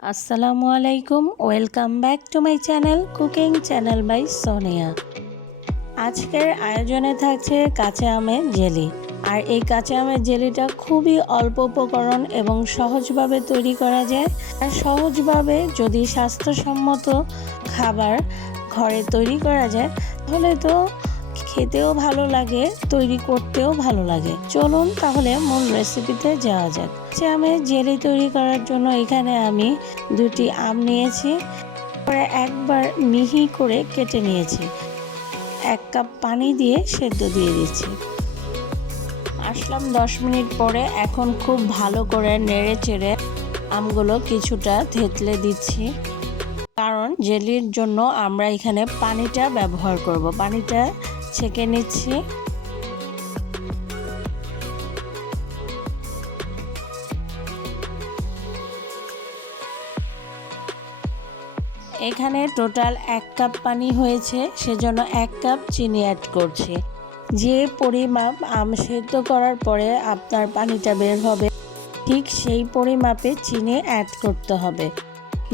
আসসালামু আলাইকুম, welcome back to my channel cooking channel by Sonia. আজকের আয়োজনে থাকছে কাঁচা আমের জেলি। আর এই কাঁচা আমের জেলিটা খুবই অল্প উপকরণ এবং সহজভাবে তৈরি করা যায়। আর সহজভাবে যদি স্বাস্থ্যসম্মত খাবার ঘরে তৈরি করা যায়, তাহলে তো খেতেও ভালো লাগে, তৈরি করতেও ভালো লাগে। চলুন তাহলে মূল রেসিপিতে যাওয়া যাক। আমের জেলি তৈরি করার জন্য এখানে আমি দুটি আম নিয়েছি। পরে একবার মিহি করে কেটে নিয়েছি। এক কাপ পানি দিয়ে সেদ্ধ দিয়ে দিচ্ছি। আসলাম দশ মিনিট পরে এখন খুব ভালো করে নেড়ে চেড়ে আমগুলো কিছুটা থেতলে দিচ্ছি। কারণ জেলির জন্য আমরা এখানে পানিটা ব্যবহার করব। পানিটা ছেঁকে নিচ্ছি। এখানে টোটাল এক কাপ পানি হয়েছে, সেজন্য এক কাপ চিনি অ্যাড করছি। যে পরিমাপ আম সেদ্ধ করার পরে আপনার পানিটা বের হবে, ঠিক সেই পরিমাপে চিনি অ্যাড করতে হবে।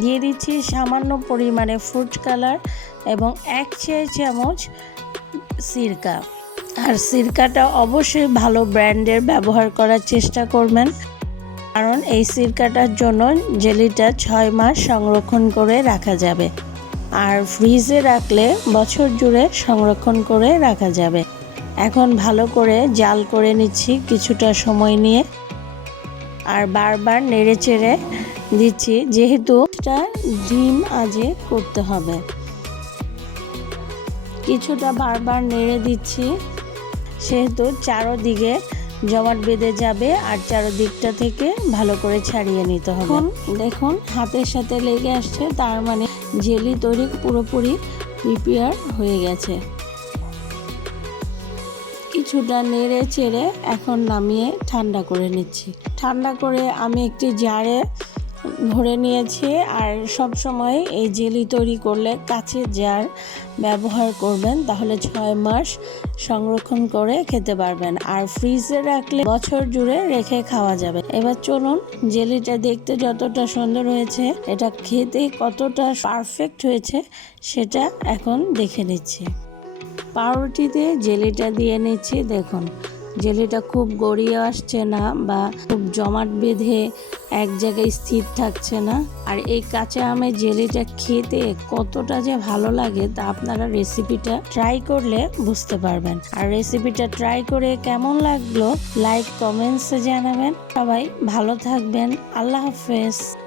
দিয়ে দিচ্ছি সামান্য পরিমাণে ফ্রুট কালার এবং এক চেয়ে চামচ সিরকা। আর সিরকাটা অবশ্যই ভালো ব্র্যান্ডের ব্যবহার করার চেষ্টা করবেন। কারণ এই সিরকাটার জন্য জেলিটা ছয় মাস সংরক্ষণ করে রাখা যাবে। আর ফ্রিজে রাখলে বছর জুড়ে সংরক্ষণ করে রাখা যাবে। এখন ভালো করে জাল করে নিচ্ছি কিছুটা সময় নিয়ে। আর বারবার নেড়ে চেড়ে দিচ্ছি, যেহেতু ডিম আজে করতে হবে। কিছুটা বারবার নেড়ে দিচ্ছি, সেহেতু চারোদিকে জমাট বেঁধে যাবে আর চারোদিকটা থেকে ভালো করে ছাড়িয়ে নিতে হবে। দেখুন, হাতের সাথে লেগে আসছে, তার মানে জেলি তৈরি পুরোপুরি প্রিপেয়ার হয়ে গেছে। কিছুটা নেড়ে চেড়ে এখন নামিয়ে ঠান্ডা করে নিচ্ছি। ঠান্ডা করে আমি একটি জারে ভরে নিয়েছি আর সব সময় এই জেলি তৈরি করলে কাছের জার ব্যবহার করবেন, তাহলে ছয় মাস সংরক্ষণ করে খেতে পারবেন। আর ফ্রিজে রাখলে বছর জুড়ে রেখে খাওয়া যাবে। এবার চলুন জেলিটা দেখতে যতটা সুন্দর হয়েছে, এটা খেতে কতটা পারফেক্ট হয়েছে সেটা এখন দেখে নিচ্ছি। পাউরুটিতে জেলিটা দিয়ে নিচ্ছি, দেখুন। জেলিটা খুব গড়িয়ে আসছে না বা খুব জমাট বেঁধে এক জায়গায় স্থির থাকছে না। আর এই কাঁচা আমের জেলিটা খেতে কতটা যে ভালো লাগে তা আপনারা রেসিপিটা ট্রাই করলে বুঝতে পারবেন। আর রেসিপিটা ট্রাই করে কেমন লাগল লাইক কমেন্টসে জানাবেন। সবাই ভালো থাকবেন। আল্লাহ হাফেজ।